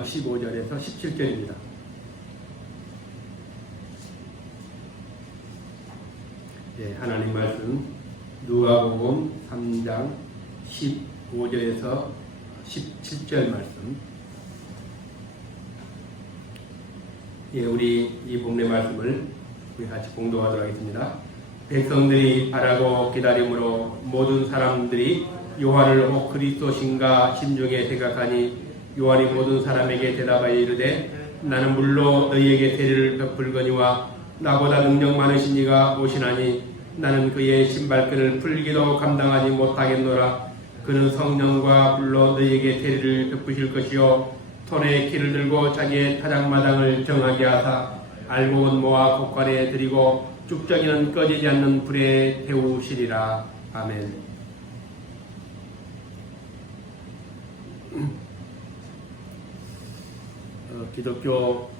3장 15절에서 17절입니다. 예, 하나님 말씀 누가복음 3장 15절에서 17절 말씀. 예, 우리 이 본문의 말씀을 우리 같이 공독하도록 하겠습니다. 백성들이 바라고 기다림으로 모든 사람들이 요한을 혹 그리스도신가 심중에 생각하니 요한이 모든 사람에게 대답하여 이르되 나는 물로 너희에게 세례를 베풀거니와 나보다 능력 많으신 이가 오시나니 나는 그의 신발끈을 풀기도 감당하지 못하겠노라. 그는 성령과 불로 너희에게 세례를 베푸실 것이요 손에 키를 들고 자기의 타작마당을 정하게 하사 알곡은 모아 곡간에 들이고 쭉정이는 꺼지지 않는 불에 태우시리라. 아멘. 기독교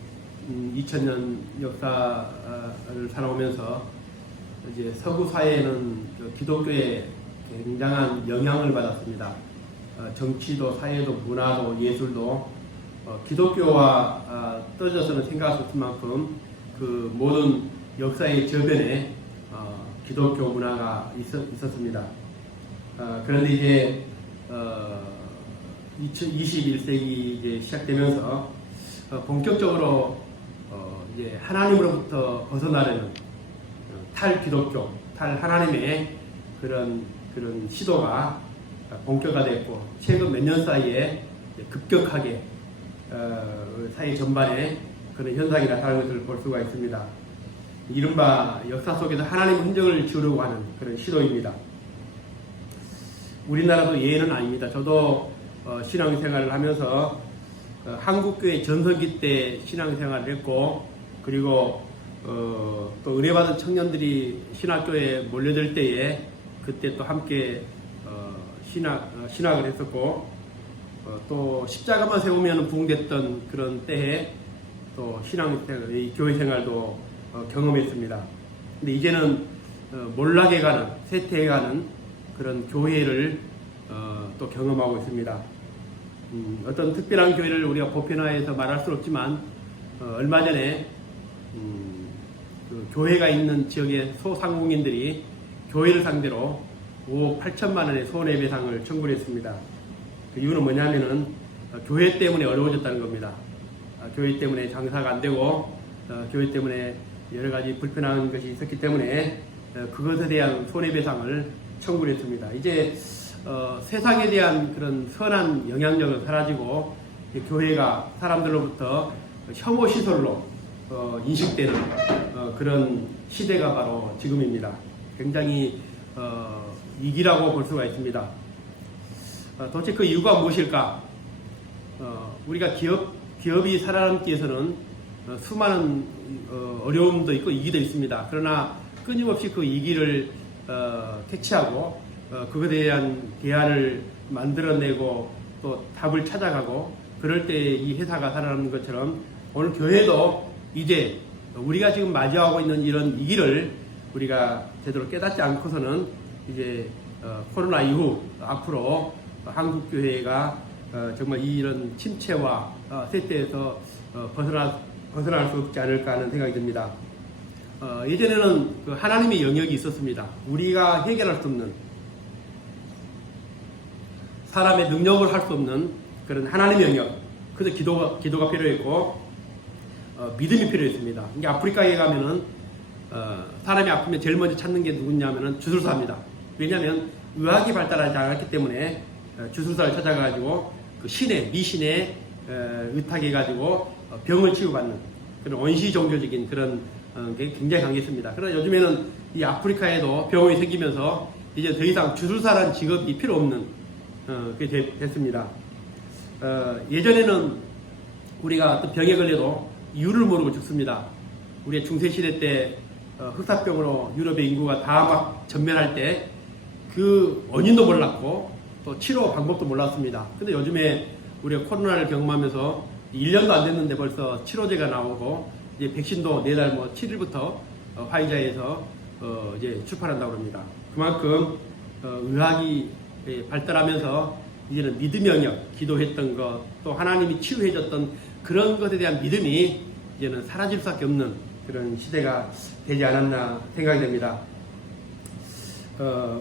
2000년 역사를 살아오면서 이제 서구 사회에는 기독교에 굉장한 영향을 받았습니다. 정치도 사회도 문화도 예술도 기독교와 떨어져서는 생각할 수 없을 만큼 그 모든 역사의 저변에 기독교 문화가 있었습니다. 그런데 이제 21세기 이제 시작되면서 본격적으로 이제 하나님으로부터 벗어나려는 탈기독교, 탈하나님의 그런 시도가 본격화됐고 최근 몇 년 사이에 급격하게 사회 전반에 그런 현상이 나타나는 것을 볼 수가 있습니다. 이른바 역사 속에서 하나님의 흔적을 지우려고 하는 그런 시도입니다. 우리나라도 예외는 아닙니다. 저도 신앙생활을 하면서 한국교회 전성기 때 신앙생활을 했고, 그리고 또 은혜받은 청년들이 신학교에 몰려들 때에 그때 또 함께 신학을 했었고, 또 십자가만 세우면 부흥됐던 그런 때에 또 신앙생활, 교회 생활도 경험했습니다. 근데 이제는 몰락해 가는, 쇠퇴해 가는 그런 교회를 또 경험하고 있습니다. 어떤 특별한 교회를 우리가 보편화해서 말할 수 없지만 얼마 전에 그 교회가 있는 지역의 소상공인들이 교회를 상대로 5억 8천만 원의 손해배상을 청구를 했습니다. 그 이유는 뭐냐면은 교회 때문에 어려워졌다는 겁니다. 교회 때문에 장사가 안 되고 교회 때문에 여러 가지 불편한 것이 있었기 때문에 그것에 대한 손해배상을 청구를 했습니다. 이제 세상에 대한 그런 선한 영향력은 사라지고 교회가 사람들로부터 혐오 시설로 인식되는 그런 시대가 바로 지금입니다. 굉장히 위기라고 볼 수가 있습니다. 도대체 그 이유가 무엇일까? 우리가 기업이 살아남기 위해서는 수많은 어려움도 있고 위기도 있습니다. 그러나 끊임없이 그 위기를 캐치하고 그것에 대한 대안을 만들어내고 또 답을 찾아가고 그럴 때 이 회사가 살아남는 것처럼 오늘 교회도 이제 우리가 지금 맞이하고 있는 이런 위기를 우리가 제대로 깨닫지 않고서는 이제 코로나 이후 앞으로 한국교회가 정말 이런 침체와 쇠퇴에서 벗어날 수 없지 않을까 하는 생각이 듭니다. 예전에는 그 하나님의 영역이 있었습니다. 우리가 해결할 수 없는, 사람의 능력을 할 수 없는 그런 하나님의 영역, 그래서 기도가 필요했고 믿음이 필요했습니다. 이게 아프리카에 가면은 사람이 아프면 제일 먼저 찾는 게 누구냐면은 주술사입니다. 왜냐하면 의학이 발달하지 않았기 때문에 주술사를 찾아가지고 그 미신에 의탁해가지고 병을 치유받는 그런 원시 종교적인 그런 게 굉장히 강했습니다. 그러나 요즘에는 이 아프리카에도 병원이 생기면서 이제 더 이상 주술사라는 직업이 필요 없는 그게 됐습니다. 예전에는 우리가 어떤 병에 걸려도 이유를 모르고 죽습니다. 우리의 중세시대 때 흑사병으로 유럽의 인구가 다 막 전멸할 때 그 원인도 몰랐고 또 치료 방법도 몰랐습니다. 근데 요즘에 우리가 코로나를 경험하면서 1년도 안 됐는데 벌써 치료제가 나오고 이제 백신도 내달 7일부터 화이자에서 이제 출판한다고 합니다. 그만큼 의학이 발달하면서 이제는 믿음의 영역, 기도했던 것, 또 하나님이 치유해줬던 그런 것에 대한 믿음이 이제는 사라질 수밖에 없는 그런 시대가 되지 않았나 생각이 됩니다.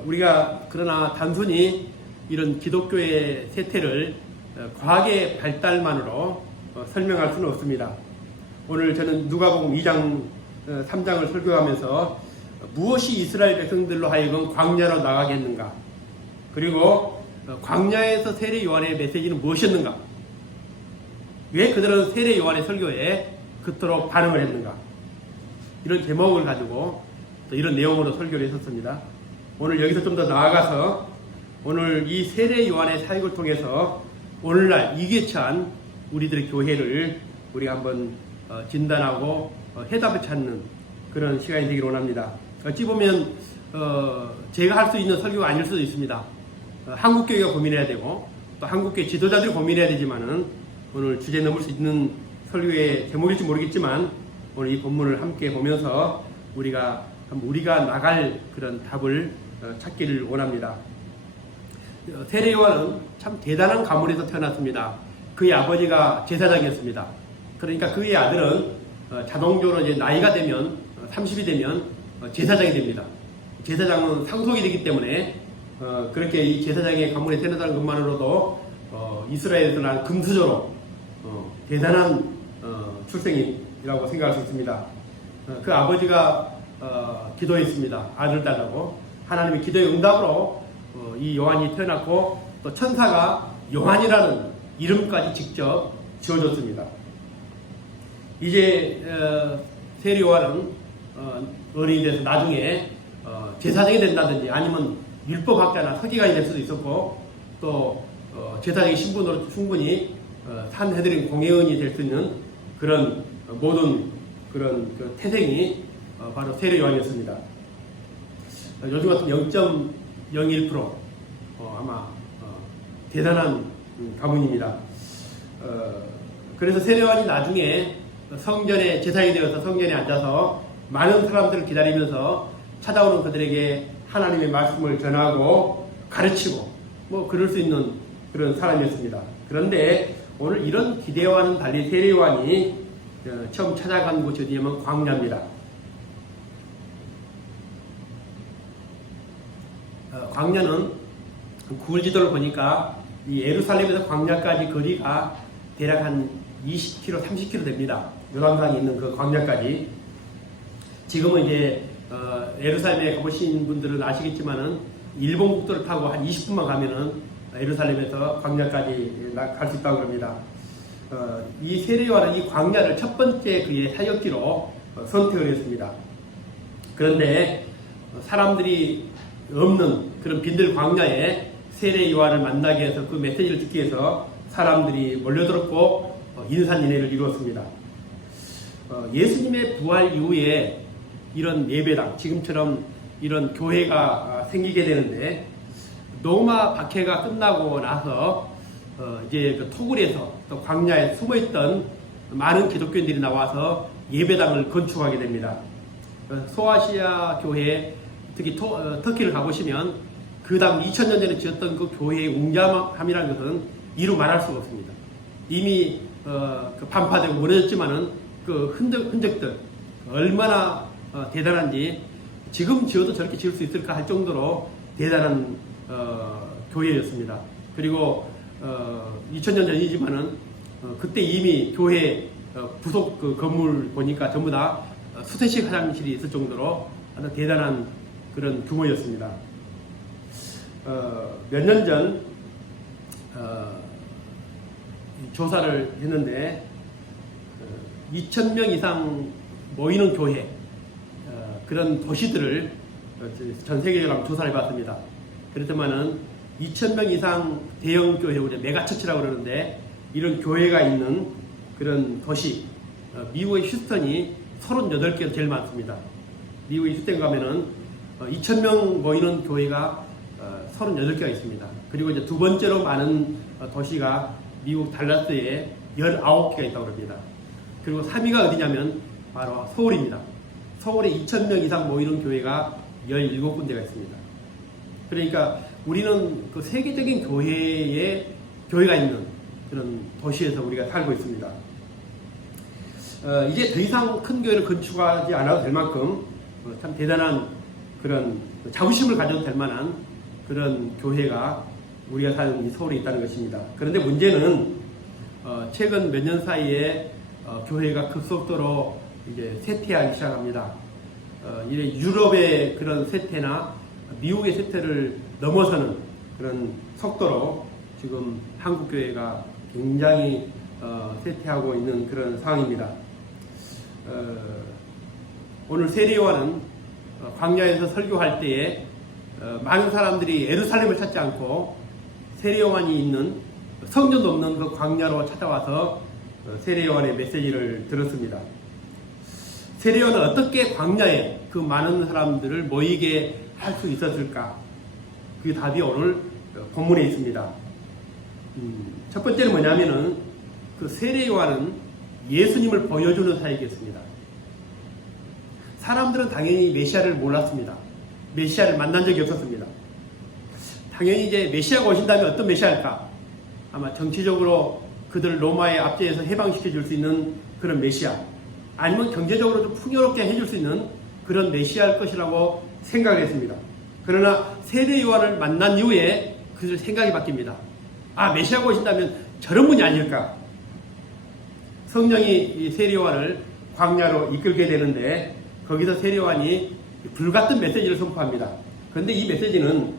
우리가 그러나 단순히 이런 기독교의 세태를 과학의 발달만으로 설명할 수는 없습니다. 오늘 저는 누가복음 2장 3장을 설교하면서 무엇이 이스라엘 백성들로 하여금 광야로 나가게 했는가, 그리고 광야에서 세례 요한의 메시지는 무엇이었는가, 왜 그들은 세례 요한의 설교에 그토록 반응을 했는가, 이런 제목을 가지고 또 이런 내용으로 설교를 했었습니다. 오늘 여기서 좀 더 나아가서 오늘 이 세례 요한의 사역을 통해서 오늘날 이개찬 우리들의 교회를 우리가 한번 진단하고 해답을 찾는 그런 시간이 되기를 원합니다. 어찌 보면 제가 할 수 있는 설교가 아닐 수도 있습니다. 한국교회가 고민해야 되고 또 한국교회 지도자들이 고민해야 되지만은 오늘 주제 넘을 수 있는 설교의 제목일지 모르겠지만 오늘 이 본문을 함께 보면서 우리가 나갈 그런 답을 찾기를 원합니다. 세례 요한은 참 대단한 가문에서 태어났습니다. 그의 아버지가 제사장이었습니다. 그러니까 그의 아들은 자동적으로 이제 나이가 되면 30이 되면 제사장이 됩니다. 제사장은 상속이 되기 때문에 그렇게 이 제사장의 가문에 태어났다는 것만으로도 이스라엘에서 난 금수저로 대단한 출생이라고 생각할 수 있습니다. 그 아버지가 기도했습니다. 아들 달라고. 하나님의 기도의 응답으로 이 요한이 태어났고 또 천사가 요한이라는 이름까지 직접 지어줬습니다. 이제 세례 요한은 어른이 돼서 나중에 제사장이 된다든지 아니면 율법학자나 서기관이 될 수도 있었고 또 제사장의 신분으로 충분히 산헤드린 공회의원이 될 수 있는 그런 모든 그런 그 태생이 바로 세례 요한이었습니다. 요즘 같은 0.01% 아마 대단한 가문입니다. 그래서 세례 요한이 나중에 성전에 제사장이 되어서 성전에 앉아서 많은 사람들을 기다리면서 찾아오는 그들에게 하나님의 말씀을 전하고 가르치고 뭐 그럴 수 있는 그런 사람이었습니다. 그런데 오늘 이런 기대와는 달리 세례 요한이 처음 찾아간 곳이 어디냐면 광야입니다. 광야는 구글 지도를 보니까 이 예루살렘에서 광야까지 거리가 대략 한 20km, 30km 됩니다. 요단강이 있는 그 광야까지. 지금은 이제 예루살렘에 가보신 분들은 아시겠지만은 일본 국도를 타고 한 20분만 가면은 예루살렘에서 광야까지 갈 수 있다고 합니다. 이 세례 요한은 이 광야를 첫 번째 그의 사역지로 선택을 했습니다. 그런데 사람들이 없는 그런 빈들 광야에 세례 요한을 만나게 해서 그 메시지를 듣기 위해서 사람들이 몰려들었고 인산인해를 이루었습니다. 예수님의 부활 이후에 이런 예배당, 지금처럼 이런 교회가 생기게 되는데 로마 박해가 끝나고 나서 이제 그 토굴에서 또 광야에 숨어있던 많은 기독교인들이 나와서 예배당을 건축하게 됩니다. 소아시아 교회, 특히 터키를 가보시면 그 다음 2000년 전에 지었던 그 교회의 웅장함이라는 것은 이루 말할 수가 없습니다. 이미 그 반파되고 무너졌지만은 그 흔적들 얼마나 대단한지 지금 지어도 저렇게 지을 수 있을까 할 정도로 대단한 교회였습니다. 그리고 2000년 전이지만은 그때 이미 교회 부속 그 건물 보니까 전부 다 수세식 화장실이 있을 정도로 아주 대단한 그런 규모였습니다. 몇 년 전 조사를 했는데 2,000명 이상 모이는 교회 그런 도시들을 전 세계적으로 한번 조사를 해봤습니다. 그렇지만은 2,000명 이상 대형 교회, 우리 메가처치라고 그러는데 이런 교회가 있는 그런 도시, 미국의 휴스턴이 38개로 제일 많습니다. 미국의 휴스턴 가면은 2,000명 모이는 교회가 38개가 있습니다. 그리고 이제 두 번째로 많은 도시가 미국 달라스에 19개가 있다고 합니다. 그리고 3위가 어디냐면 바로 서울입니다. 서울에 2,000명 이상 모이는 교회가 17군데가 있습니다. 그러니까 우리는 그 세계적인 교회가 있는 그런 도시에서 우리가 살고 있습니다. 이제 더 이상 큰 교회를 건축하지 않아도 될 만큼 참 대단한 그런 자부심을 가져도 될 만한 그런 교회가 우리가 사는 이 서울에 있다는 것입니다. 그런데 문제는 최근 몇 년 사이에 교회가 급속도로 이제 쇠퇴하기 시작합니다. 이제 유럽의 그런 쇠퇴나 미국의 쇠퇴를 넘어서는 그런 속도로 지금 한국 교회가 굉장히 쇠퇴하고 있는 그런 상황입니다. 오늘 세례요한은 광야에서 설교할 때에 많은 사람들이 예루살렘을 찾지 않고 세례요한이 있는 성전도 없는 그 광야로 찾아와서 세례요한의 메시지를 들었습니다. 세례요한은 어떻게 광야에 그 많은 사람들을 모이게 할 수 있었을까? 그 답이 오늘 본문에 있습니다. 첫 번째는 뭐냐면은 그 세례요한은 예수님을 보여주는 사역이었습니다. 사람들은 당연히 메시아를 몰랐습니다. 메시아를 만난 적이 없었습니다. 당연히 이제 메시아가 오신다면 어떤 메시아일까? 아마 정치적으로 그들을 로마의 압제에서 해방시켜 줄 수 있는 그런 메시아, 아니면 경제적으로 좀 풍요롭게 해줄 수 있는 그런 메시아일 것이라고 생각을 했습니다. 그러나 세례 요한을 만난 이후에 그들 생각이 바뀝니다. 아, 메시아가 오신다면 저런 분이 아닐까? 성령이 이 세례 요한을 광야로 이끌게 되는데 거기서 세례 요한이 불같은 메시지를 선포합니다. 그런데 이 메시지는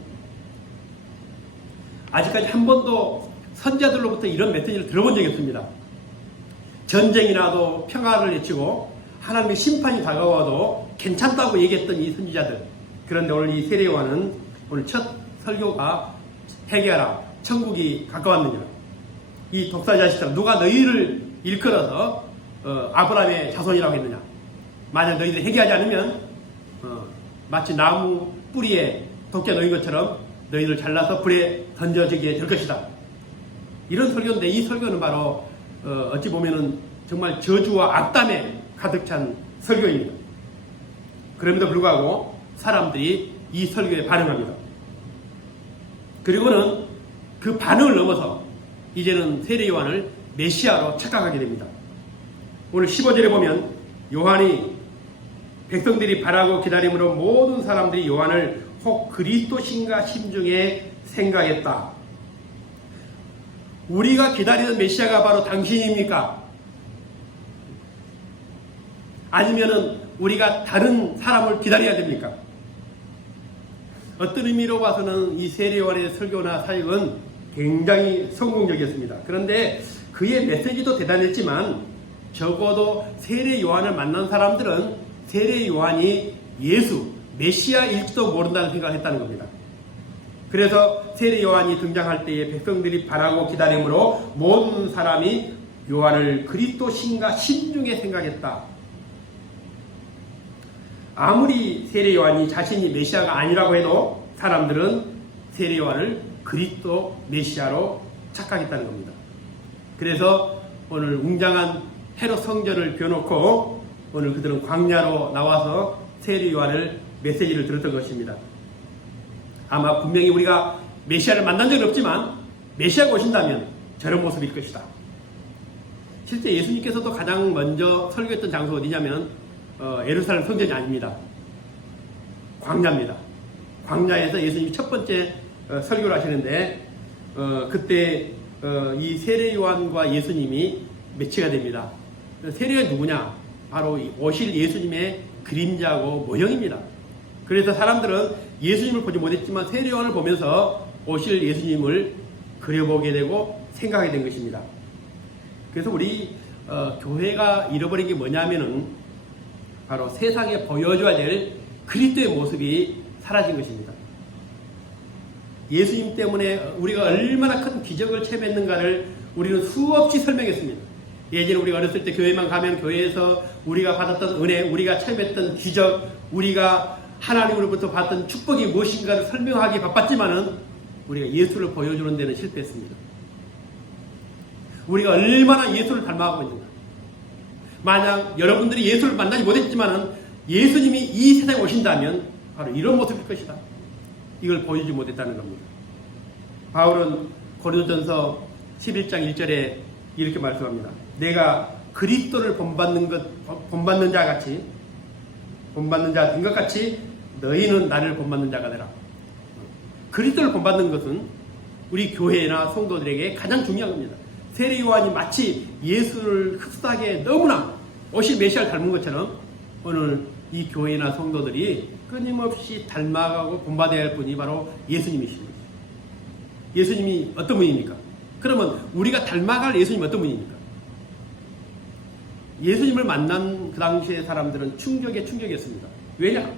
아직까지 한 번도 선지자들로부터 이런 메시지를 들어본 적이 없습니다. 전쟁이 나도 평화를 외치고 하나님의 심판이 다가와도 괜찮다고 얘기했던 이 선지자들. 그런데 오늘 이 세례 요한은 오늘 첫 설교가 회개하라, 천국이 가까웠느니라. 이 독사 자식들아, 누가 너희를 일컬어서 아브라함의 자손이라고 했느냐. 만약 너희들 회개하지 않으면 마치 나무 뿌리에 독재 놓인 것처럼 너희들 잘라서 불에 던져지게 될 것이다. 이런 설교인데 이 설교는 바로 어찌 보면은 정말 저주와 악담에 가득 찬 설교입니다. 그럼에도 불구하고 사람들이 이 설교에 반응합니다. 그리고는 그 반응을 넘어서 이제는 세례 요한을 메시아로 착각하게 됩니다. 오늘 15절에 보면 요한이 백성들이 바라고 기다림으로 모든 사람들이 요한을 혹 그리스도신가 심중에 생각했다. 우리가 기다리는 메시아가 바로 당신입니까? 아니면은 우리가 다른 사람을 기다려야 됩니까? 어떤 의미로 봐서는 이 세례 요한의 설교나 사역은 굉장히 성공적이었습니다. 그런데 그의 메시지도 대단했지만 적어도 세례 요한을 만난 사람들은 세례 요한이 예수, 메시아일지도 모른다는 생각을 했다는 겁니다. 그래서 세례 요한이 등장할 때에 백성들이 바라고 기다림으로 모든 사람이 요한을 그리스도신가 심중에 생각했다. 아무리 세례 요한이 자신이 메시아가 아니라고 해도 사람들은 세례 요한을 그리스도 메시아로 착각했다는 겁니다. 그래서 오늘 웅장한 헤롯 성전을 비워놓고 오늘 그들은 광야로 나와서 세례 요한을 메시지를 들었던 것입니다. 아마 분명히 우리가 메시아를 만난 적은 없지만 메시아가 오신다면 저런 모습일 것이다. 실제 예수님께서도 가장 먼저 설교했던 장소가 어디냐면 예루살렘 성전이 아닙니다. 광야입니다. 광야에서 예수님이 첫 번째 설교를 하시는데 그때 이 세례 요한과 예수님이 매치가 됩니다. 세례 요한이 누구냐? 바로 오실 예수님의 그림자고 모형입니다. 그래서 사람들은 예수님을 보지 못했지만 세례 요한을 보면서 오실 예수님을 그려보게 되고 생각하게 된 것입니다. 그래서 우리 교회가 잃어버린 게 뭐냐면은 바로 세상에 보여줘야 될 그리스도의 모습이 사라진 것입니다. 예수님 때문에 우리가 얼마나 큰 기적을 체험했는가를 우리는 수없이 설명했습니다. 예전에 우리가 어렸을 때 교회만 가면 교회에서 우리가 받았던 은혜, 우리가 체험했던 기적, 우리가 하나님으로부터 받던 축복이 무엇인가를 설명하기 바빴지만은 우리가 예수를 보여주는 데는 실패했습니다. 우리가 얼마나 예수를 닮아가고 있는가. 만약 여러분들이 예수를 만나지 못했지만은 예수님이 이 세상에 오신다면 바로 이런 모습일 것이다. 이걸 보여주지 못했다는 겁니다. 바울은 고린도전서 11장 1절에 이렇게 말씀합니다. 내가 그리스도를 본받는 자 같이 본받는 자 된 것 같이 너희는 나를 본받는 자가 되라. 그리스도를 본받는 것은 우리 교회나 성도들에게 가장 중요한 겁니다. 세례 요한이 마치 예수를 흡사하게 너무나 오실 메시아를 닮은 것처럼 오늘 이 교회나 성도들이 끊임없이 닮아가고 본받아야 할 분이 바로 예수님이십니다. 예수님이 어떤 분입니까? 그러면 우리가 닮아갈 예수님이 어떤 분입니까? 예수님을 만난 그 당시의 사람들은 충격이었습니다. 왜냐?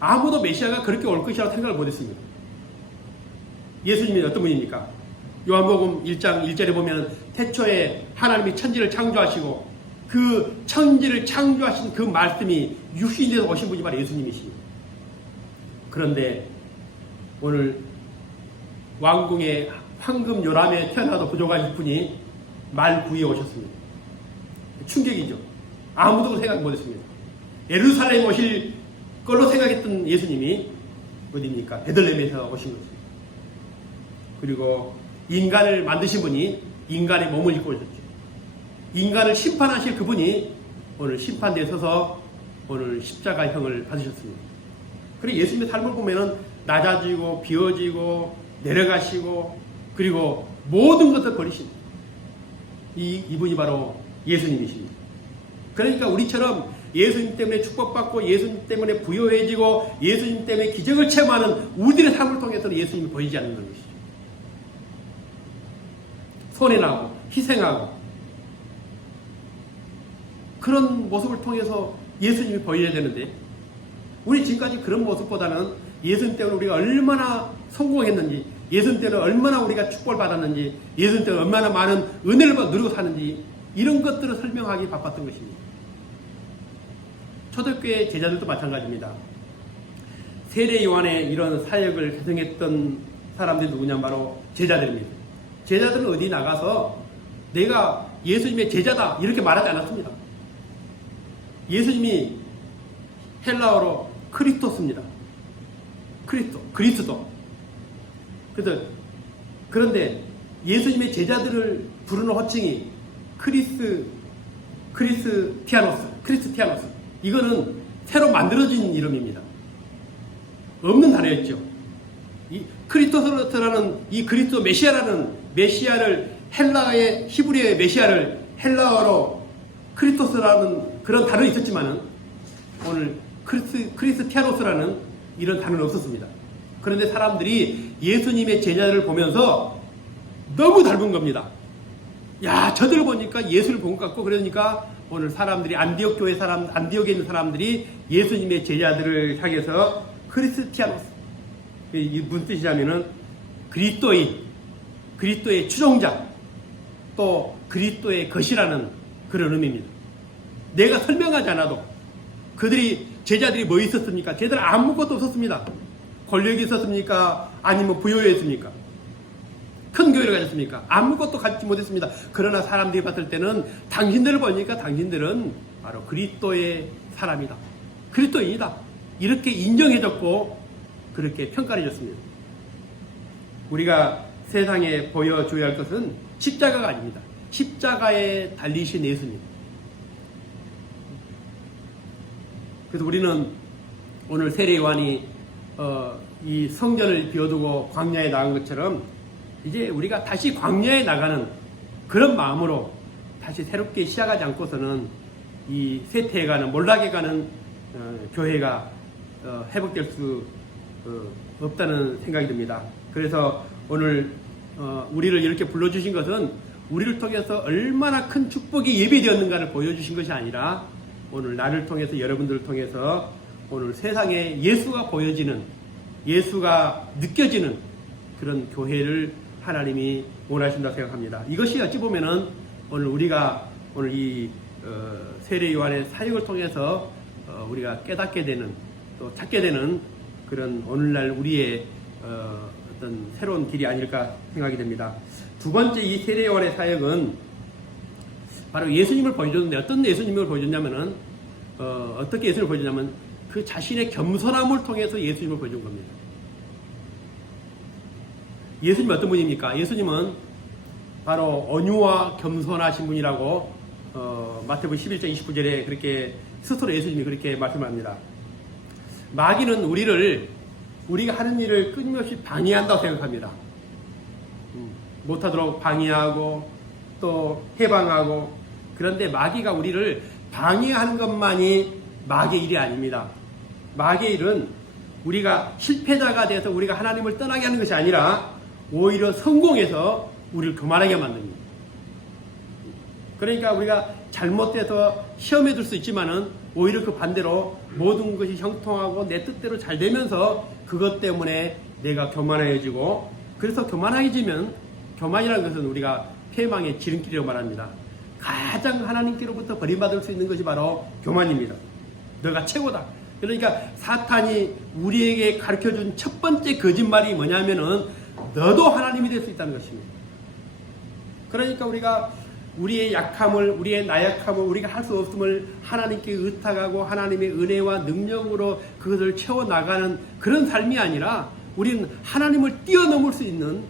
아무도 메시아가 그렇게 올 것이라고 생각을 못했습니다. 예수님이 어떤 분입니까? 요한복음 1장 1절에 보면 태초에 하나님이 천지를 창조하시고 그 천지를 창조하신 그 말씀이 육신이 되어 오신 분이 바로 예수님이십니다. 그런데 오늘 왕궁의 황금 요람에 태어나도 부족한 분이 말구에 오셨습니다. 충격이죠. 아무도 생각 못했습니다. 예루살렘 오실 걸로 생각했던 예수님이 어디입니까? 베들레헴에서 오신 거죠. 그리고 인간을 만드신 분이 인간의 몸을 입고 오셨죠. 인간을 심판하실 그분이 오늘 심판대에 서서 오늘 십자가형을 받으셨습니다. 그리고 예수님의 삶을 보면은 낮아지고 비워지고 내려가시고 그리고 모든 것을 버리신 이분이 바로 예수님이십니다. 그러니까 우리처럼 예수님 때문에 축복받고 예수님 때문에 부유해지고 예수님 때문에 기적을 체험하는 우리들의 삶을 통해서는 예수님이 보이지 않는 것이죠. 손해나고 희생하고 그런 모습을 통해서 예수님이 보여야 되는데 우리 지금까지 그런 모습보다는 예수님 때문에 우리가 얼마나 성공했는지 예수님 때문에 얼마나 우리가 축복을 받았는지 예수님 때문에 얼마나 많은 은혜를 누리고 사는지 이런 것들을 설명하기 바빴던 것입니다. 초대교회 제자들도 마찬가지입니다. 세례 요한의 이런 사역을 계승했던 사람들이 누구냐면 바로 제자들입니다. 제자들은 어디 나가서 내가 예수님의 제자다 이렇게 말하지 않았습니다. 예수님이 헬라어로 크리스토스입니다. 그리스도. 그런데 예수님의 제자들을 부르는 호칭이 크리스티아노스. 이거는 새로 만들어진 이름입니다. 없는 단어였죠. 이 크리스토스라는 이 그리스도 메시아를 헬라의 히브리어의 메시아를 헬라어로 크리스토스라는 그런 단어가 있었지만은 오늘 크리스티아노스라는 이런 단어는 없었습니다. 그런데 사람들이 예수님의 제자들을 보면서 너무 닮은 겁니다. 야, 저들 보니까 예수를 본 것 같고 그러니까 오늘 사람들이 안디옥에 있는 사람들이 예수님의 제자들을 향해서 크리스티아노스. 이 무슨 뜻이냐면은 그리스도의 추종자 또 그리스도의 것이라는 그런 의미입니다. 내가 설명하지 않아도 제자들이 뭐 있었습니까? 제자들 아무것도 없었습니다. 권력이 있었습니까? 아니면 부여했습니까? 큰 교회를 가졌습니까? 아무것도 갖지 못했습니다. 그러나 사람들이 봤을 때는 당신들을 보니까 당신들은 바로 그리스도의 사람이다. 그리스도인이다. 이렇게 인정해줬고 그렇게 평가를 해줬습니다. 우리가 세상에 보여줘야 할 것은 십자가가 아닙니다. 십자가에 달리신 예수님. 그래서 우리는 오늘 세례 요한이 이 성전을 비워두고 광야에 나간 것처럼 이제 우리가 다시 광야에 나가는 그런 마음으로 다시 새롭게 시작하지 않고서는 이 쇠퇴해가는 몰락해가는 교회가 회복될 수 없다는 생각이 듭니다. 그래서 오늘 우리를 이렇게 불러주신 것은 우리를 통해서 얼마나 큰 축복이 예배되었는가를 보여주신 것이 아니라 오늘 나를 통해서 여러분들을 통해서 오늘 세상에 예수가 보여지는 예수가 느껴지는 그런 교회를 하나님이 원하신다고 생각합니다. 이것이 어찌 보면은 오늘 우리가 오늘 이 세례 요한의 사역을 통해서 우리가 깨닫게 되는 또 찾게 되는 그런 오늘날 우리의 어떤 새로운 길이 아닐까 생각이 됩니다. 두 번째 이 세례 요한의 사역은 바로 예수님을 보여줬는데 어떤 예수님을 보여줬냐면은 어떻게 예수님을 보여줬냐면 그 자신의 겸손함을 통해서 예수님을 보여준 겁니다. 예수님 어떤 분입니까? 예수님은 바로 온유와 겸손하신 분이라고 마태복음 11장 29절에 그렇게 스스로 예수님이 그렇게 말씀합니다. 마귀는 우리가 하는 일을 끊임없이 방해한다고 생각합니다. 못하도록 방해하고 또 해방하고, 그런데 마귀가 우리를 방해하는 것만이 마귀의 일이 아닙니다. 마귀의 일은 우리가 실패자가 돼서 우리가 하나님을 떠나게 하는 것이 아니라 오히려 성공해서 우리를 교만하게 만듭니다. 그러니까 우리가 잘못돼서 시험에 들 수 있지만은 오히려 그 반대로 모든 것이 형통하고 내 뜻대로 잘 되면서 그것 때문에 내가 교만해지고, 그래서 교만해지면, 교만이라는 것은 우리가 패망의 지름길이라고 말합니다. 가장 하나님께로부터 버림받을 수 있는 것이 바로 교만입니다. 너가 최고다. 그러니까 사탄이 우리에게 가르쳐준 첫 번째 거짓말이 뭐냐면은 너도 하나님이 될 수 있다는 것입니다. 그러니까 우리가 우리의 약함을, 우리의 나약함을, 우리가 할 수 없음을 하나님께 의탁하고 하나님의 은혜와 능력으로 그것을 채워나가는 그런 삶이 아니라 우리는 하나님을 뛰어넘을 수 있는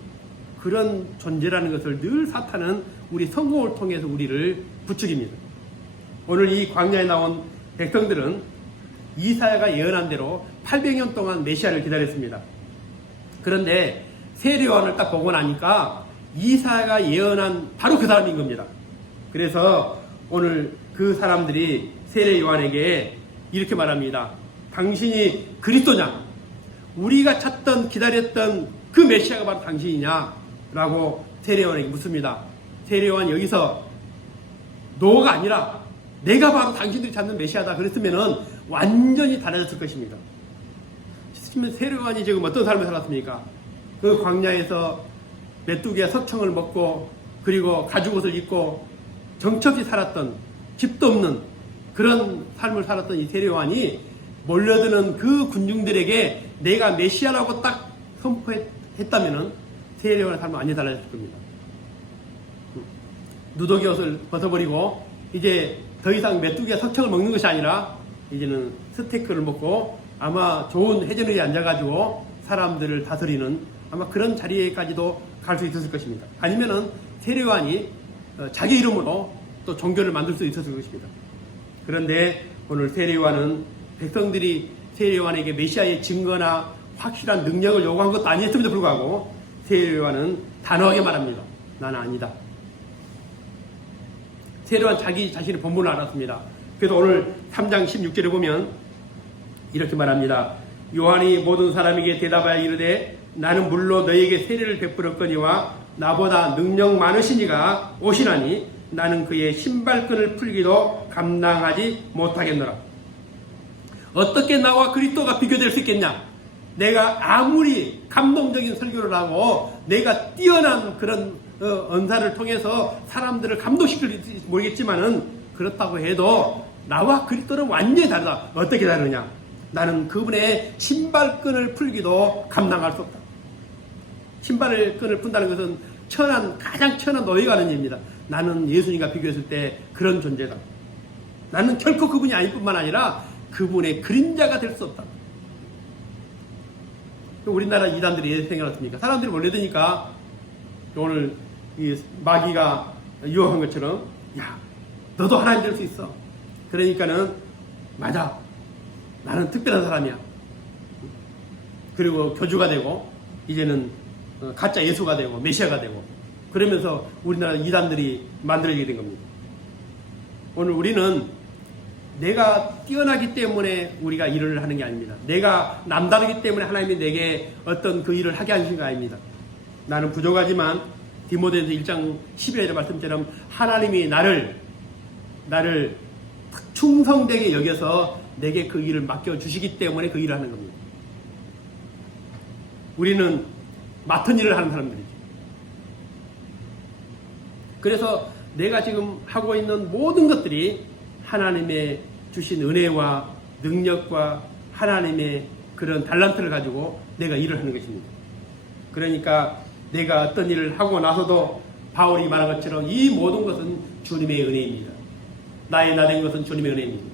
그런 존재라는 것을 늘 사탄은 우리 성공을 통해서 우리를 부추깁니다. 오늘 이 광야에 나온 백성들은 이사야가 예언한 대로 800년 동안 메시아를 기다렸습니다. 그런데 세례요한을 딱 보고 나니까 이사야가 예언한 바로 그 사람인 겁니다. 그래서 오늘 그 사람들이 세례요한에게 이렇게 말합니다. 당신이 그리스도냐? 우리가 찾던 기다렸던 그 메시아가 바로 당신이냐? 라고 세례요한에게 묻습니다. 세례요한 여기서 너가 아니라 내가 바로 당신들이 찾는 메시아다 그랬으면은 완전히 달라졌을 것입니다. 세례요한이 지금 어떤 삶을 살았습니까? 그 광야에서 메뚜기와 석청을 먹고 그리고 가죽옷을 입고 정처없이 살았던, 집도 없는 그런 삶을 살았던 이 세례요한이 몰려드는 그 군중들에게 내가 메시아라고 딱 선포했다면은 세례요한의 삶은 완전히 달라졌을 겁니다. 누더기 옷을 벗어버리고 이제 더 이상 메뚜기와 석청을 먹는 것이 아니라 이제는 스테이크를 먹고 아마 좋은 해전위에 앉아가지고 사람들을 다스리는 아마 그런 자리에까지도 갈 수 있었을 것입니다. 아니면은 세례요한이 자기 이름으로 또 종교를 만들 수 있었을 것입니다. 그런데 오늘 세례요한은 백성들이 세례요한에게 메시아의 증거나 확실한 능력을 요구한 것도 아니었음에도 불구하고 세례요한은 단호하게 말합니다. 나는 아니다. 세례요한 자기 자신의 본분을 알았습니다. 그래서 오늘 3장 16절에 보면 이렇게 말합니다. 요한이 모든 사람에게 대답하여 이르되 나는 물로 너희에게 세례를 베풀었거니와 나보다 능력 많으신 이가 오시나니 나는 그의 신발끈을 풀기도 감당하지 못하겠노라. 어떻게 나와 그리스도가 비교될 수 있겠냐? 내가 아무리 감동적인 설교를 하고 내가 뛰어난 그런 언사를 통해서 사람들을 감동시킬지 모르겠지만은 그렇다고 해도 나와 그리스도는 완전히 다르다. 어떻게 다르냐? 나는 그분의 신발끈을 풀기도 감당할 수 없다. 신발끈을 푼다는 것은 가장 천한 노예가 하는 일입니다. 나는 예수님과 비교했을 때 그런 존재다. 나는 결코 그분이 아닐 뿐만 아니라 그분의 그림자가 될 수 없다. 우리나라 이단들이 이렇게 생각했습니까? 사람들이 몰려드니까 오늘 이 마귀가 유혹한 것처럼 야 너도 하나님 될 수 있어. 그러니까는 맞아. 나는 특별한 사람이야. 그리고 교주가 되고 이제는 가짜 예수가 되고 메시아가 되고 그러면서 우리나라 이단들이 만들어지게 된 겁니다. 오늘 우리는 내가 뛰어나기 때문에 우리가 일을 하는 게 아닙니다. 내가 남다르기 때문에 하나님이 내게 어떤 그 일을 하게 하신 게 아닙니다. 나는 부족하지만 디모데전서 1장 11절의 말씀처럼 하나님이 나를 충성되게 여겨서 내게 그 일을 맡겨주시기 때문에 그 일을 하는 겁니다. 우리는 맡은 일을 하는 사람들이죠. 그래서 내가 지금 하고 있는 모든 것들이 하나님의 주신 은혜와 능력과 하나님의 그런 달란트를 가지고 내가 일을 하는 것입니다. 그러니까 내가 어떤 일을 하고 나서도 바울이 말한 것처럼 이 모든 것은 주님의 은혜입니다. 나의 나된 것은 주님의 은혜입니다.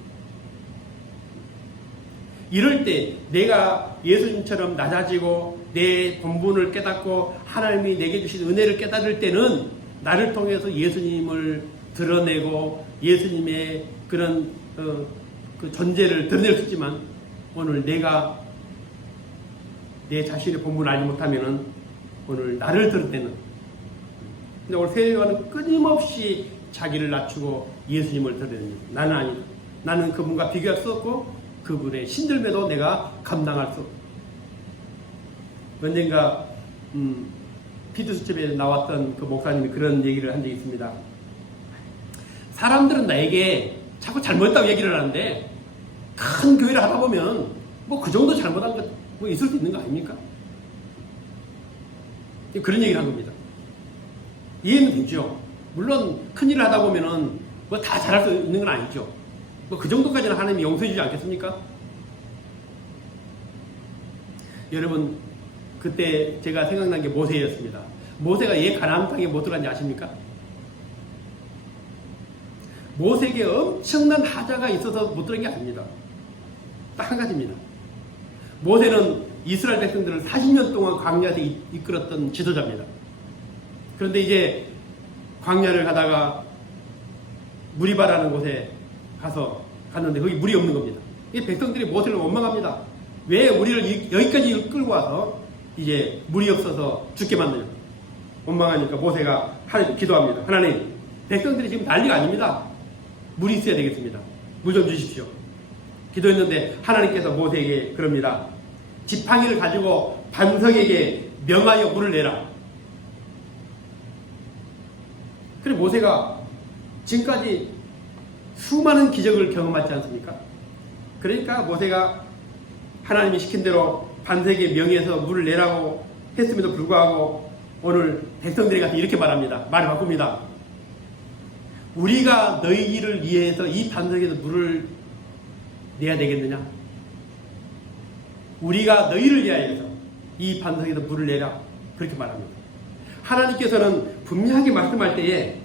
이럴 때 내가 예수님처럼 낮아지고 내 본분을 깨닫고 하나님이 내게 주신 은혜를 깨달을 때는 나를 통해서 예수님을 드러내고 예수님의 그런 그 존재를 드러낼 수 있지만 오늘 내가 내 자신의 본분을 알지 못하면은 오늘 나를 들을 때는 근데 오늘 세례요한은 끊임없이 자기를 낮추고 예수님을 드러냅니다. 나는 아니다. 나는 그분과 비교할 수 없고 그분의 신들매도 내가 감당할 수 없고 언젠가 피드수첩에 나왔던 그 목사님이 그런 얘기를 한 적이 있습니다. 사람들은 나에게 자꾸 잘못했다고 얘기를 하는데 큰 교회를 하다 보면 뭐 그 정도 잘못한 거 뭐 있을 수 있는 거 아닙니까? 그런 얘기를 한 겁니다. 이해는 되죠. 물론 큰일을 하다 보면은 뭐 다 잘할 수 있는 건 아니죠. 뭐 그 정도까지는 하나님이 용서해 주지 않겠습니까? 여러분 그때 제가 생각난 게 모세였습니다. 모세가 왜 가나안 땅에 못 들어갔는지 아십니까? 모세에게 엄청난 하자가 있어서 못 들어간 게 아닙니다. 딱 한 가지입니다. 모세는 이스라엘 백성들을 40년 동안 광야에서 이끌었던 지도자입니다. 그런데 이제 광야를 가다가 무리바라는 곳에 갔는데 거기 물이 없는 겁니다. 이 백성들이 모세를 원망합니다. 왜 우리를 여기까지 끌고 와서 이제 물이 없어서 죽게 만드냐. 원망하니까 모세가 하나님 기도합니다. 하나님, 백성들이 지금 난리가 아닙니다. 물이 있어야 되겠습니다. 물 좀 주십시오. 기도했는데 하나님께서 모세에게 그럽니다. 지팡이를 가지고 반석에게 명하여 물을 내라. 그래 모세가 지금까지 수많은 기적을 경험하지 않습니까? 그러니까 모세가 하나님이 시킨 대로 반석에 명해서 물을 내라고 했음에도 불구하고 오늘 백성들이 가서 이렇게 말합니다. 말을 바꿉니다. 우리가 너희를 위해서 이 반석에서 물을 내야 되겠느냐? 우리가 너희를 위하여서 이 반석에서 물을 내라. 그렇게 말합니다. 하나님께서는 분명하게 말씀할 때에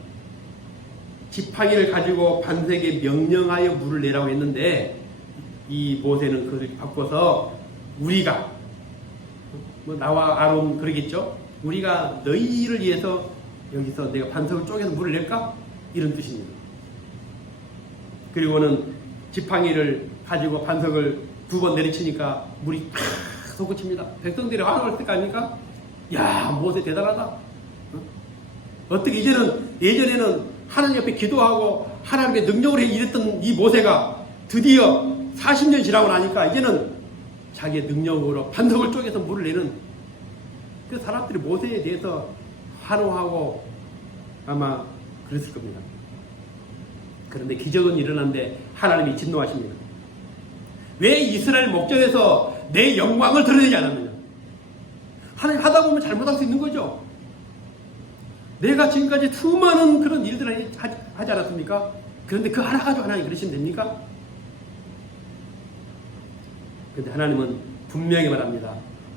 지팡이를 가지고 반석에 명령하여 물을 내라고 했는데 이 모세는 그것을 바꿔서 우리가 나와 아론 그러겠죠? 우리가 너희를 위해서 여기서 내가 반석을 쪼개서 물을 낼까? 이런 뜻입니다. 그리고는 지팡이를 가지고 반석을 2번 내리치니까 물이 팍 솟구칩니다. 백성들이 화를 할 때 아닙니까? 야 모세 대단하다. 어떻게 예전에는 하나님 옆에 기도하고 하나님의 능력으로 일했던 이 모세가 드디어 40년 지나고 나니까 이제는 자기의 능력으로 반석을 쪼개서 물을 내는 그 사람들이 모세에 대해서 환호하고 아마 그랬을 겁니다. 그런데 기적은 일어났는데 하나님이 진노하십니다. 왜 이스라엘 목전에서 내 영광을 드러내지 않았느냐? 하나님 하다 보면 잘못할 수 있는 거죠. 내가 지금까지 수많은 그런 일들을 하지 않았습니까? 그런데 그 하나 가지고 하나님 그러시면 됩니까? 그런데 하나님은 분명히 말합니다.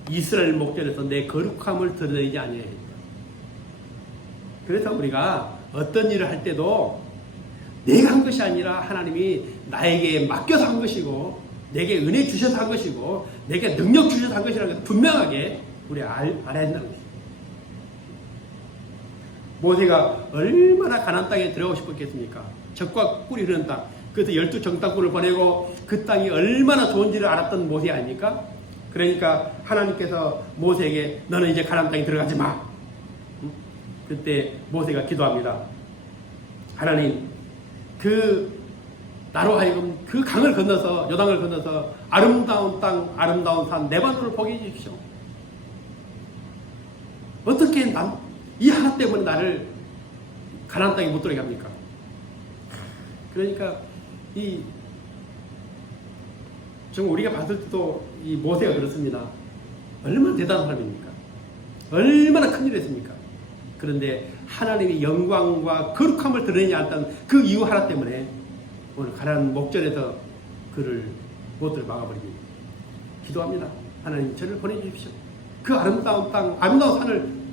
이스라엘 목전에서 내 거룩함을 드러내지 아니하였다. 그래서 우리가 어떤 일을 할 때도 내가 한 것이 아니라 하나님이 나에게 맡겨서 한 것이고 내게 은혜 주셔서 한 것이고 내게 능력 주셔서 한 것이라는 것을 분명하게 우리 알아야 된다는 것입니다. 모세가 얼마나 가나안 땅에 들어가고 싶었겠습니까? 적과 꿀이 흐르는 땅. 그래서 12정탐꾼을 보내고 그 땅이 얼마나 좋은지를 알았던 모세 아닙니까? 그러니까 하나님께서 모세에게 너는 이제 가나안 땅에 들어가지 마. 그때 모세가 기도합니다. 하나님, 나로 하여금 그 강을 건너서 요단을 건너서 아름다운 땅, 아름다운 산 레바논을 보게 해주십시오. 어떻게 이 하나 때문에 나를 가나안 땅에 못 들어가게 합니까? 그러니까 정말 우리가 봤을 때도 이 모세가 그렇습니다. 얼마나 대단한 사람입니까? 얼마나 큰일을 했습니까? 그런데 하나님의 영광과 거룩함을 드러내지 않았던 그 이유 하나 때문에 오늘 가나안 목전에서 그를 못 들어 막아버립니다. 기도합니다. 하나님 저를 보내주십시오. 그 아름다운 땅, 아름다운 산을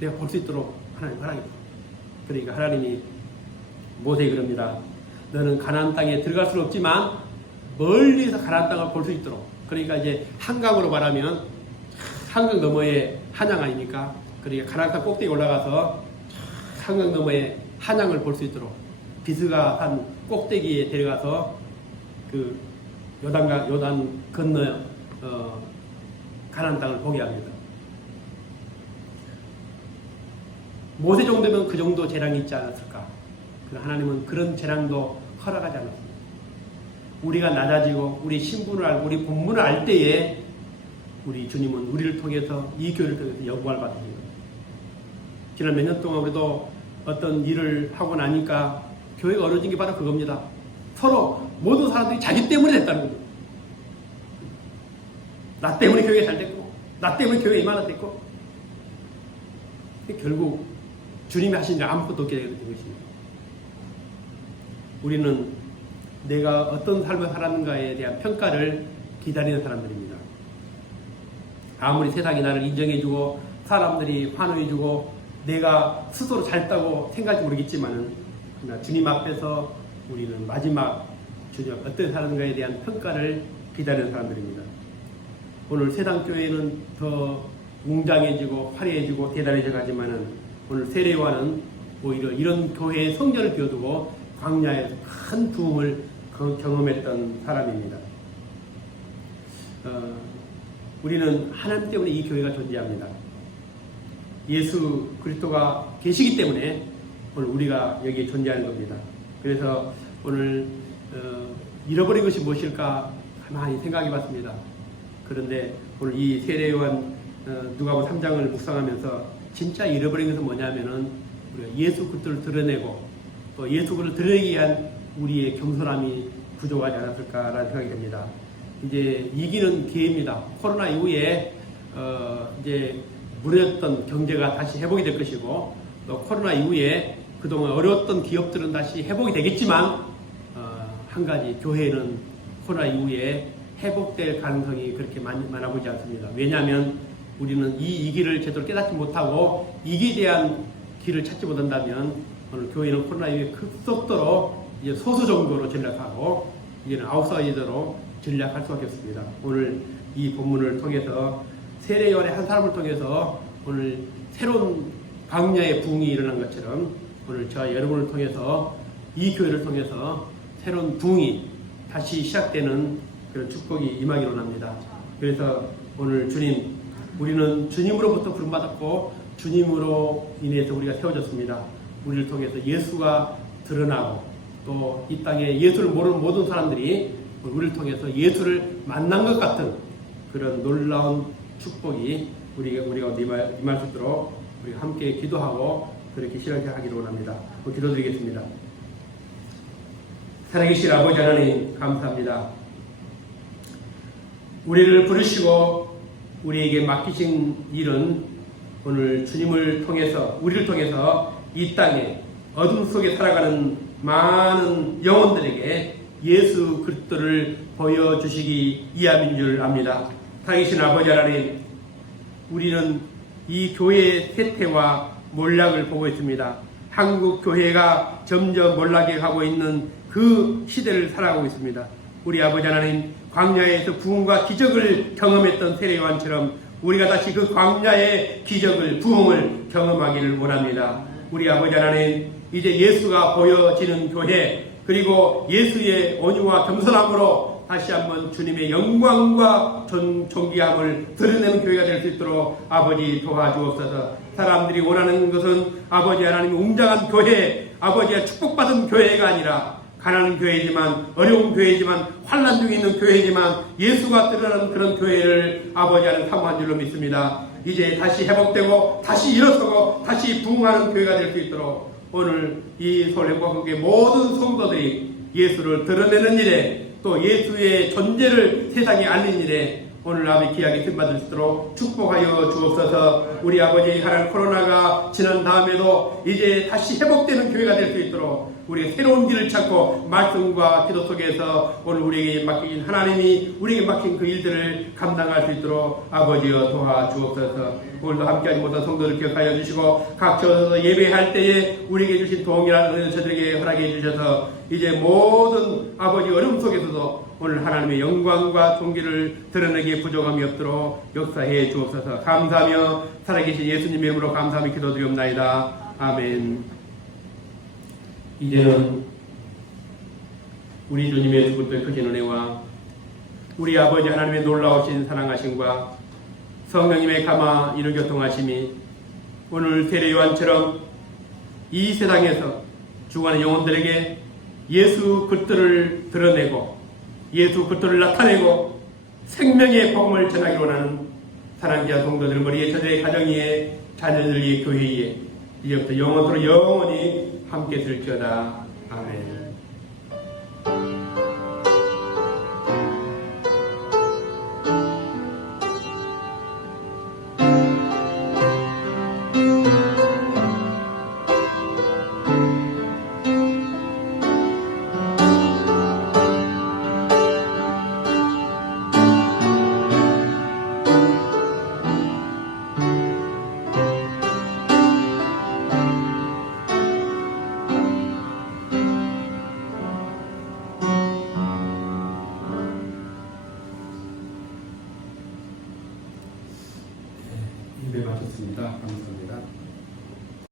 내가 볼 수 있도록 하나님 하라겠다. 그러니까 하나님이 모세에게 그럽니다. 너는 가나안 땅에 들어갈 수는 없지만 멀리서 가나안 땅을 볼 수 있도록. 그러니까 이제 한강으로 말하면 한강 너머에 한양 아닙니까? 그러니까 가락산 꼭대기 올라가서 한강 너머에 한양을 볼 수 있도록 비스가 산 꼭대기에 데려가서 그 요단 건너 가나안 땅을 보게 합니다. 모세 정도면 그 정도 재량이 있지 않았을까? 그러나 하나님은 그런 재량도 허락하지 않았습니다. 우리가 낮아지고 우리 신분을 알고 우리 본분을 알 때에 우리 주님은 우리를 통해서 이 교회를 통해서 영광을 받으십니다. 지난 몇 년 동안 우리도 어떤 일을 하고 나니까 교회가 어려진 게 바로 그겁니다. 서로 모든 사람들이 자기 때문에 됐다는 겁니다. 나 때문에 교회가 잘 됐고 나 때문에 교회가 이만한 됐고 결국 주님이 하신 일 아무것도 없게 되는 것입니다. 우리는 내가 어떤 삶을 살았는가에 대한 평가를 기다리는 사람들입니다. 아무리 세상이 나를 인정해주고 사람들이 환호해주고 내가 스스로 잘했다고 생각할지 모르겠지만은 그러나 주님 앞에서 우리는 마지막 주님 어떤 사람인가에 대한 평가를 기다리는 사람들입니다. 오늘 세상교회는 더 웅장해지고 화려해지고 대단해져 가지만은 오늘 세례요한은 오히려 이런 교회의 성전을 비워두고 광야에서 큰 부흥을 경험했던 사람입니다. 우리는 하나님 때문에 이 교회가 존재합니다. 예수 그리스도가 계시기 때문에 오늘 우리가 여기에 존재하는 겁니다. 그래서 오늘 잃어버린 것이 무엇일까 가만히 생각해 봤습니다. 그런데 오늘 이 세례요한 누가복음 3장을 묵상하면서 진짜 잃어버린 것은 뭐냐면은 우리가 예수 그리스도를 드러내고 또 예수 그리스도를 드러내기 위한 우리의 겸손함이 부족하지 않았을까라는 생각이 듭니다. 이제 이기는 기회입니다. 코로나 이후에 이제 무너졌던 경제가 다시 회복이 될 것이고 또 코로나 이후에 그동안 어려웠던 기업들은 다시 회복이 되겠지만 한 가지 교회는 코로나 이후에 회복될 가능성이 그렇게 많아 보이지 않습니다. 왜냐하면 우리는 이 이기를 제대로 깨닫지 못하고 이기에 대한 길을 찾지 못한다면 오늘 교회는 코로나 이후에 급속도로 이제 소수 정도로 전락하고 이제는 아웃사이더로 전략할 수밖에 없습니다. 오늘 이 본문을 통해서 세례요한의 한 사람을 통해서 오늘 새로운 광야의 부흥이 일어난 것처럼 오늘 저와 여러분을 통해서 이 교회를 통해서 새로운 부흥이 다시 시작되는 그런 축복이 임하기를 원합니다. 그래서 오늘 주님, 우리는 주님으로부터 부름받았고 주님으로 인해서 우리가 세워졌습니다. 우리를 통해서 예수가 드러나고 또 이 땅에 예수를 모르는 모든 사람들이 우리를 통해서 예수를 만난 것 같은 그런 놀라운 축복이 우리가 임할 수 있도록 우리가 함께 기도하고 그렇게 시작하기를 원합니다. 기도드리겠습니다. 살아계신 아버지 하나님 감사합니다. 우리를 부르시고 우리에게 맡기신 일은 오늘 주님을 통해서 우리를 통해서 이 땅에 어둠 속에 살아가는 많은 영혼들에게 예수 그리스도를 보여주시기 위함인 줄 압니다. 살아계신 아버지 하나님, 우리는 이 교회의 쇠퇴와 몰락을 보고 있습니다. 한국 교회가 점점 몰락해 가고 있는 그 시대를 살아가고 있습니다. 우리 아버지 하나님, 광야에서 부흥과 기적을 경험했던 세례요한처럼 우리가 다시 그 광야의 기적을 부흥을 경험하기를 원합니다. 우리 아버지 하나님, 이제 예수가 보여지는 교회 그리고 예수의 온유와 겸손함으로 다시 한번 주님의 영광과 존귀함을 드러내는 교회가 될 수 있도록 아버지 도와주옵소서. 사람들이 원하는 것은 아버지 하나님 웅장한 교회, 아버지의 축복받은 교회가 아니라 가난한 교회지만 어려운 교회지만 환난 중에 있는 교회지만 예수가 드러나는 그런 교회를 아버지 하나님 사모한 줄로 믿습니다. 이제 다시 회복되고 다시 일어서고 다시 부흥하는 교회가 될 수 있도록 오늘 이 서울행복교회 모든 성도들이 예수를 드러내는 일에 또 예수의 존재를 세상에 알린 일에 오늘 아버지 귀하게 씀받을 수 있도록 축복하여 주옵소서. 우리 아버지 하나님 코로나가 지난 다음에도 이제 다시 회복되는 교회가 될 수 있도록 우리가 새로운 길을 찾고 말씀과 기도 속에서 오늘 우리에게 맡긴 하나님이 우리에게 맡긴 그 일들을 감당할 수 있도록 아버지여 도와주옵소서. 오늘도 함께하지 못한 성도들 기억하여 주시고 각 지어서 예배할 때에 우리에게 주신 도움이라는 은혜를 저들에게 허락해 주셔서 이제 모든 아버지 어려움 속에서도 오늘 하나님의 영광과 존귀를 드러내기에 부족함이 없도록 역사해 주옵소서. 감사하며 살아계신 예수님의 이름으로 감사하며 기도드리옵나이다. 아멘. 이제는 우리 주님의 죽을 크신 은혜와 우리 아버지 하나님의 놀라우신 사랑하심과 성령님의 감화 이루 교통하심이 오늘 세례 요한처럼 이 세상에서 죽어가는 영혼들에게 예수 그리스도를 드러내고 예수 그리스도를 나타내고 생명의 복음을 전하기 원하는 사랑자 성도들 머리에 저들의 가정 위에 자녀들 위에 교회 위에 이제부터 영원토록 영원히 함께 있을지어다. 아멘. 네, 마쳤습니다. 감사합니다.